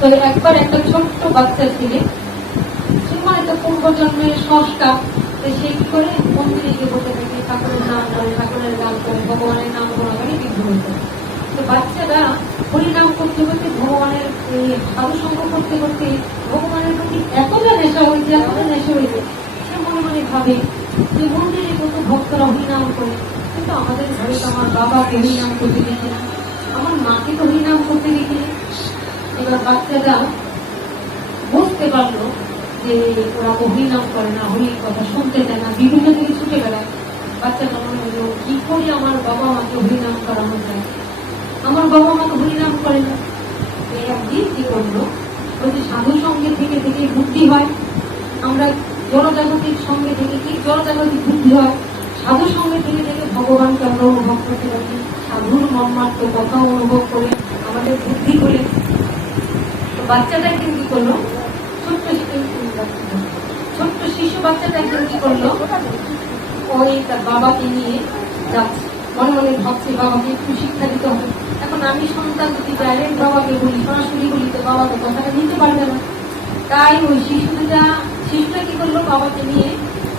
তো একবার একটা ছোট্ট বাচ্চা ছেলে, মানে তো পূর্বজন্মের সংস্কার, সে কি করে মন্দিরে গিয়ে বসে থাকে, ঠাকুরের নাম করে, ঠাকুরের নাম করে, ভগবানের নাম করা করে বিদ্রোহ করে। তো বাচ্চারা হরিনাম করতে করতে, ভগবানের সাধু সঙ্গ করতে করতে ভগবানের প্রতি এতটা নেশা হয়েছে, এতটা নেশা হয়েছে, সে মনে মনে ভাবে যে মন্দিরে কত ভক্তরা হরিনাম করে, কিন্তু আমাদের ঘরে তো আমার বাবাকে হরিনাম করতে দেখি না, আমার মাকে তো হরিনাম করতে দেখি না। এবার বাচ্চারা বুঝতে পারলো যে ওরা হরিনাম করে না, হরির কথা শুনতে চায় না, বিভিন্ন দিকে ছুটে বেড়ায়। বাচ্চাটা মনে হলো কি করে আমার বাবা মাকে হরিনাম করানো যায়, আমার বাবা মা তো হরিনাম করে না। একদিন কি করলো, ওই যে সাধু সঙ্গে থেকে থেকে বুদ্ধি হয়, আমরা জড়জাগতিক সঙ্গে থেকে কি জড়জাগতিক বুদ্ধি হয়, সাধু সঙ্গে থেকে থেকে ভগবানকে আমরা অনুভব করতে পারি, সাধুর মর্মার্থ কথা অনুভব করে আমাদের বুদ্ধি করে। তো বাচ্চাটা একদিন কি করলো, ছোট্ট শিশু বাচ্চাটা একদিন কি করলো, ওই তার বাবাকে নিয়ে যাচ্ছে, মনে মনে ভাবছে বাবাকে একটু শিক্ষা দিতে হবে। এখন আমি সন্তান যদি ডাইরেক্ট বাবাকে বলি, সরাসরি বলি, তো বাবা তো কথাটা নিতে পারবে না। তাই ওই শিশুটা কি করলো, বাবাকে নিয়ে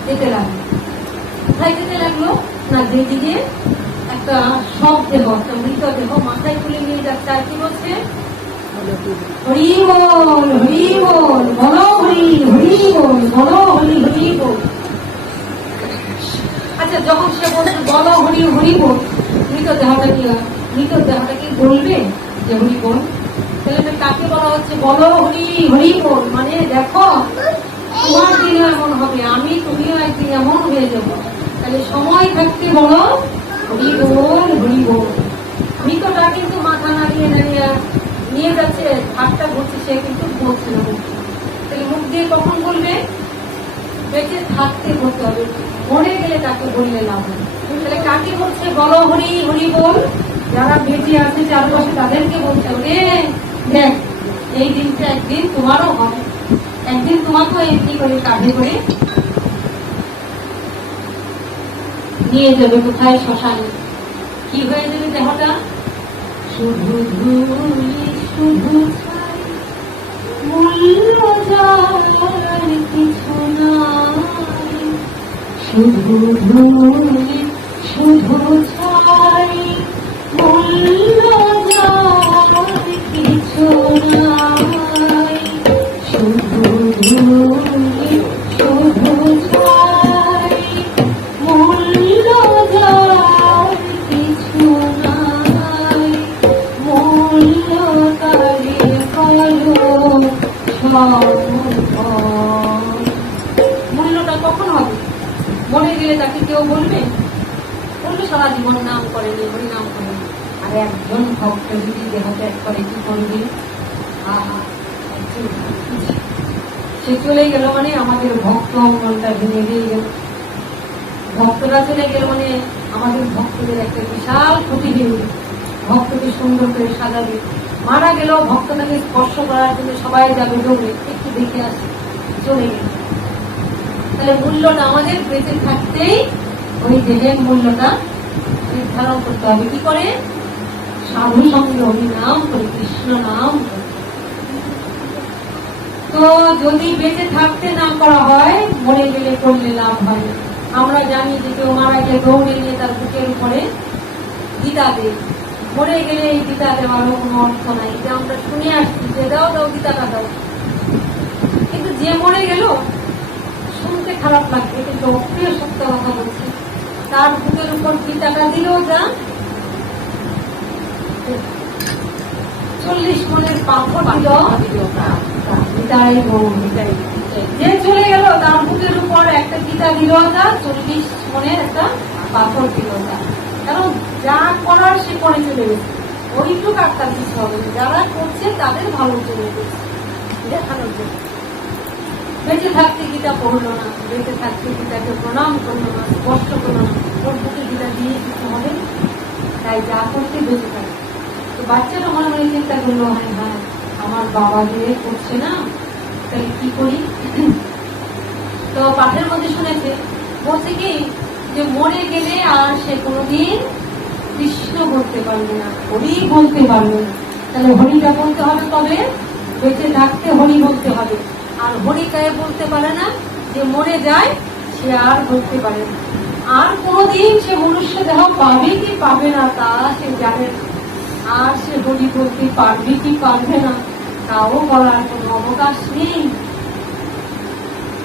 যেতে লাগলো। কোথায় যেতে লাগলো না, যেদিকে একটা শবদেহ, একটা মৃতদেহ মাথায় তুলে নিয়ে যাচ্ছে, আর কি বলছে, হরি বল হরি বল, বলো হরি হরি বল, বলো হরি হরি বল। আচ্ছা, যখন সে বলছে বলো হরি হরি বল, মৃতদেহটা কি বলবে যে হরি বল? তাহলে কাকে বলা হচ্ছে বলো হরি হরি বল, মানে দেখো তোমার দিনও এমন হবে, তুমিও একদিন এমন হয়ে যাবো, তাহলে সময় থাকতে বলো হরি বল হরি বল। মৃতটা কিন্তু মাথা নাড়িয়ে নাড়িয়ে নিয়ে যাচ্ছে, হাতটা ঘুরছে, সে কিন্তু বলছে না। তাহলে মুখ দিয়ে কখন বলবে, বেঁচে থাকতে বলতে হবে, মরে গেলে তাকে বললে লাভ হবে। তাহলে কাকে বলছে বলো হরি হরি বল? যারা বেঁচে আছে চারপাশে তাদেরকে বলতে হবে, দেখ এই দিনটা একদিন তোমারও হবে, একদিন তোমাকেও এই কি করে কাঁধে করে নিয়ে যাবে কোথায়, শ্মশানে। কি হয়ে যাবে দেহটা, শুধু ধুলি শুধু ছাই, মূল্য যার কিছু নাই, শুধু ধুলি শুধু ছাই, মূল্য যার কিছু নাই, শুধু ধুলি শুধু ছাই, মূল্য যার কিছু নাই, মূল্য তারে করো মূল্যটা কখন হবে, মরে গেলে তাকে কেউ বলবে, সারা জীবন নাম করেনি, হরিনাম করেনি। আর একজন ভক্ত যদি দেহ ত্যাগ করে কি করবে, সে চলে গেল মানে আমাদের ভক্ত অঙ্গনটা ভেঙে দিয়ে গেল, ভক্তরা চলে গেল মানে আমাদের ভক্তদের একটা বিশাল ক্ষতি হয়ে গেল। ভক্তকে সুন্দর করে সাজাবে, মারা গেল ভক্তটাকে স্পর্শ করার জন্য সবাই যাবে দৌড়ে, একটু দেখে আসে, চলে গেল। তাহলে মূল্যটা আমাদের বেঁচে থাকতেই ওই দেহের মূল্যটা নির্ধারণ করতে হবে, কি করে, সাধু সঙ্গে হরিনাম করে, কৃষ্ণ নাম করে। তো যদি বেঁচে থাকতে না করা হয়, মরে গেলে করলে লাভ হয়। আমরা জানি যে কেউ মারা গেলে দৌড়ে নিয়ে তার বুকের উপরে গীতা দেয়, মরে গেলে এই গীতা দেওয়ারও কোনো অর্থ নাই। এটা আমরা শুনে আসছি যে দাও দাও গীতাটা দাও, কিন্তু যে মরে গেল শুনতে খারাপ লাগবে, কিন্তু অপ্রিয় সত্য কথা বলছে, তার বুকের উপর গীতাটা দিলেও যা 40 মনের পাথর দিল, যে চলে গেল তার বুকের উপর একটা গীতা দিল, যা 40 মনের একটা পাথর দিল। কারণ যা করার সে করে চলে গেছে, ওইটুক আর তার কিছু হবে, যারা করছে তাদের ভালো চলে গেছে দেখানোর জন্য। বেঁচে থাকতে গীতা পড়লো না, বেঁচে থাকতে গীতাকে প্রণাম করলো না, স্পষ্ট করলো না, ওর বুকে গীতা দিয়ে কিছু হবে, তাই যা করতে বেঁচে থাকে। তো বাচ্চারা মনে মনে চিন্তা করলো, হ্যাঁ আমার বাবা যে করছে না, তাহলে কি করি। তো পাঠের মধ্যে শুনেছে, বলছে কি যে মরে গেলে আর সে কোনোদিন কৃষ্ণ বলতে পারবে না, হরি বলতে পারবে না। তাহলে হরিটা বলতে হবে কবে, বেঁচে থাকতে হরি বলতে হবে। আর হরি গায়ে বলতে পারে না, যে মরে যায় সে আর বলতে পারে না। আর কোনদিন সে মনুষ্য দেহ পাবে কি পাবে না তা সে জানে না। আর সে হরি বলতে পারবে কি পারবে না তাও বলার কোনো অবকাশ নেই।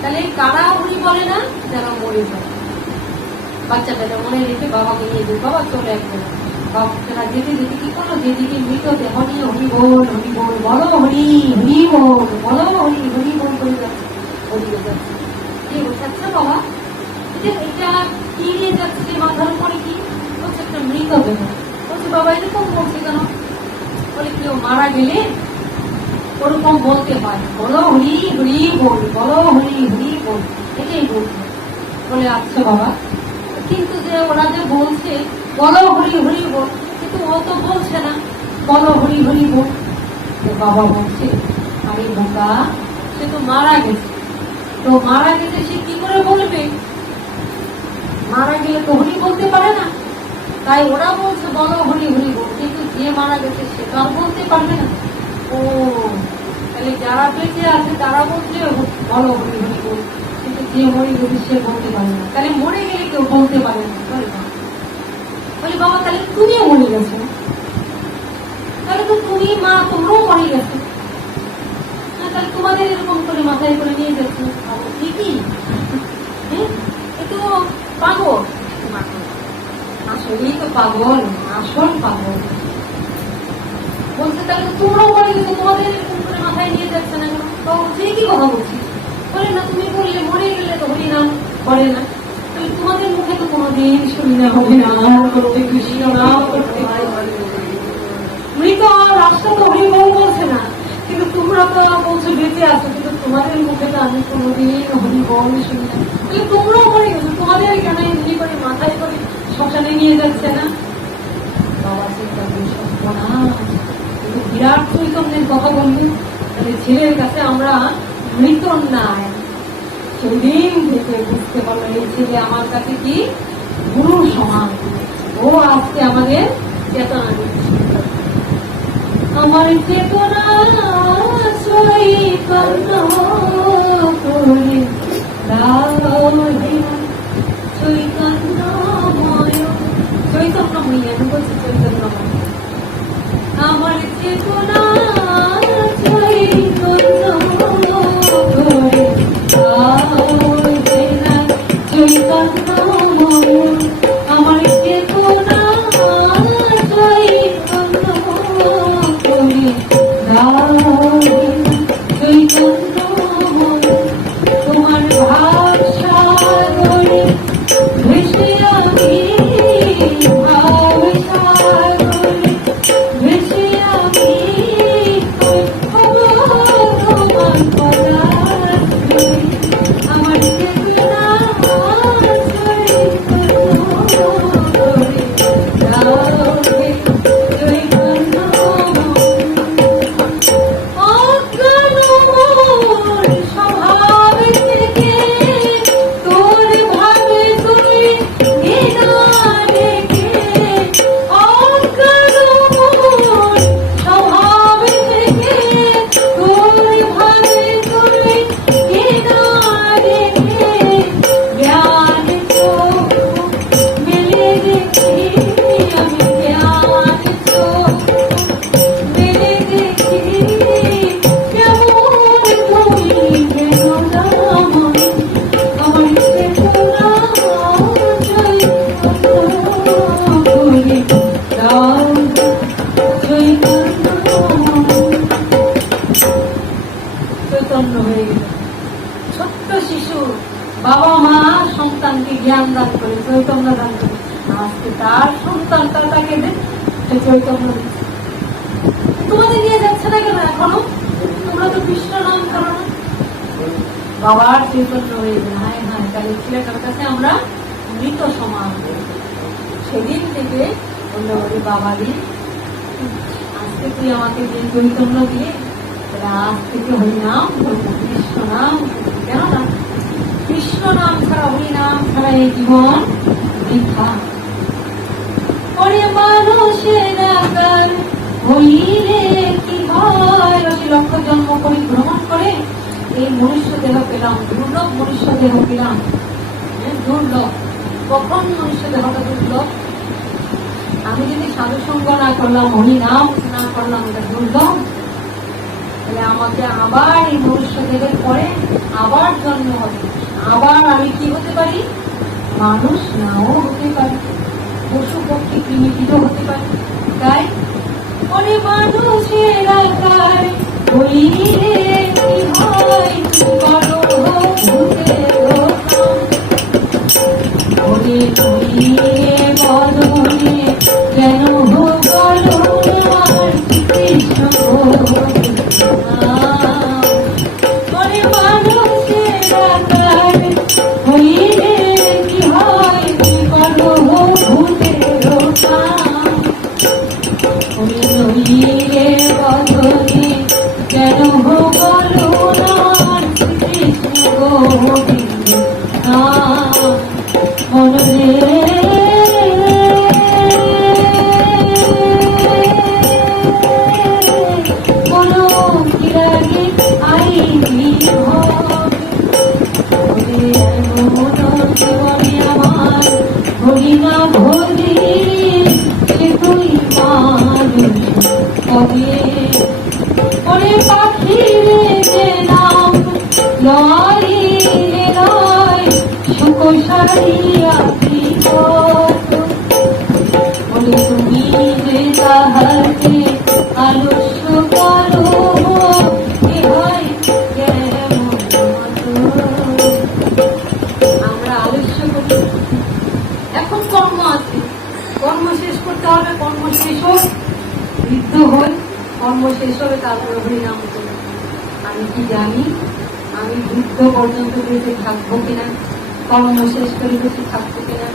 তাহলে কারা হরি বলে না? যারা মরে যায়। বাচ্চাটা মনে রেখে বাবাকে নিয়ে যে বাবা চলে একদম বাচ্চারা যেতে যেতে কি করো, যেদিকে মৃত দেহ নিয়ে হরি বল বলো হরি হরি বল বলো হরি হরি বল করে যাচ্ছে, হরি যাচ্ছে। কি বলছে? আচ্ছা বাবা এটা কি নিয়ে যাচ্ছে মাথার উপরে? কি বলছে? একটা মৃত দেহ। বলছে বাবা এরকম বলছে কেন? বলে কেউ মারা গেলে ওরকম বলতে পারে, বলো হরি হরি বল বলো হরি হরি বল, এটাই বলছে। বলে আচ্ছা বাবা, কিন্তু যে ওরা যে বলছে বলো হরি হরি বল, কিন্তু ও তো বলছে না বলো হরি হরি বল। বাবা বলছে আরে বোকা, সে তো মারা গেছে, তো মারা গেছে সে কি করে বলবে? মারা গেলে তো হরি বলতে পারে না, তাই ওরা বলছে বলো হরি হরি বল, কিন্তু যে মারা গেছে সে তো আর বলতে পারবে না। ও তাহলে যারা বেঁচে আছে তারা বলছে বলো হরি হরি বল, কিন্তু যে মরে গেছে সে বলতে পারে না। তাহলে মরে গেলে কেউ বলতে পারে না। বলে বাবা তাহলে তুমিও মরে গেছো, তাহলে তো তুমি মা তোমরাও মরে গেছো, তাহলে তোমাদের এরকম করে মাথায় করে নিয়ে যাচ্ছে ঠিকই, একটু পাগল। আসলেই তো পাগল, আসল পাগল। বলছে তাহলে তোমরাও মরে গেছো, তোমাদের এরকম করে মাথায় নিয়ে যাচ্ছে না কেন? তো ঠিকই কথা বলছি। বলে না তুমি বললে মরে গেলে তো হরি নাম করে না, তাহলে তোমাদের মুখে তো কোনোদিন শুনি না হরি নাম করতে, কৃষ্ণ নাম করতে। মৃত রাস্তা তো হরি বল বলছে না, কিন্তু তোমরা তো বলছো বেঁচে আছো, কিন্তু তোমাদের মুখে তো আমি কোনোদিন হরি বল শুনি না। তাহলে তোমরাও মরে গেছো, তোমাদের কেন এমনি করে মাথায় করে শ্মশানে নিয়ে যাচ্ছে না? বাবা চিন্তা করি সপ্না, কিন্তু বিরাট চৈতন্যের কথা বললি, তাহলে ছেলের কাছে আমরা মৃত নাই। সেদিন থেকে বুঝতে পারলো এই ছেলে আমার কাছে কি গুরু সমান। ও আজকে আমাদের চেতনা দিচ্ছে। আমার চেতনা চৈতন্য করে চৈতন্যময়, চৈতন্যময়ী আমি বলছি চৈতন্যময়। আমার চেতনা চৈতন্য করে চৈতন্যময়, আমার চেতনা চৈতন্য করে চৈতন্যময়। তোমার ভাবসাগরে ভেসে আমি, ভাবসাগরে ভেসে আমি তোমার পদার্থে, আমার চেতনা চৈতন্য হয়ে গেল। ছোট্ট শিশু বাবা মা সন্তানকে জ্ঞান দান করে, চৈতন্য দান করে, আজকে তার সন্তানটা তাকে চৈতন্য দিচ্ছে। তোমাদের নিয়ে যাচ্ছে না কেন এখনো? তোমরা তো কৃষ্ণ নাম করো না। বাবার চৈতন্য হয়ে গেল। হ্যাঁ হ্যাঁ, তাহলে ছেলেটার কাছে আমরা মৃত সমান। সেদিন থেকে বললো ওরে বাবা রে, আজকে তুই আমাকে যে চৈতন্য দিয়ে আজ থেকে হরিনাম করবো, কৃষ্ণ নাম করবো। কেননা কৃষ্ণ নাম ছাড়া, হরিনাম ছাড়া এই জীবন বৃথা। পরে মানুষের আকার হইলে কি হয়, লক্ষ জন্ম মনুষ্যদের অভিরাম, দুর্লভ। কখন মনুষ্যদের হবে দুর্লভ? আমি যদি সাধু সঙ্গ না করলাম, হরিনাম না করলাম, এটা দুর্লভ। তাহলে আমাকে আবার এই মনুষ্যদেহের পরে আবার জন্ম হবে, আবার আমি কি হতে পারি? মানুষ নাও হতে পারি, পশু পক্ষী কৃমিকীটও হতে পারি। তাই ওরে মানুষের আকার হইলে কি হয়, করো ভূতের কাম। ওরে হইলে বদনে যেন বলো আর কৃষ্ণ ওরে মানুষের আকার হইলে কি হয়, করো ভূতের কাম। ওরে হইলে বদনে যেন বলো আর কৃষ্ণ গোবিন্দ মনরে বলো কিরাগে আইবি হবে এমন জীবনে আমার হরিনা ভরিলে সে তুই মানুষ হবে। ওরে পাখিরে যে নাম লইলে লয় সুখ সারিয়া বিপদ। ওরে তুমি যে তাহাকে আলস্য করো, এ হয় কেমন মতো? আমরা আলস্য করি। এখন কর্ম আছে, কর্ম শেষ করতে হবে, কর্ম শেষ হোক, বৃদ্ধ হই, কর্ম শেষ হবে, তারপরে হরিনাম করি। আমি কি জানি আমি বৃদ্ধ পর্যন্ত বেঁচে থাকবো কিনা, কর্ম শেষ করে বেঁচে থাকবো কিনা?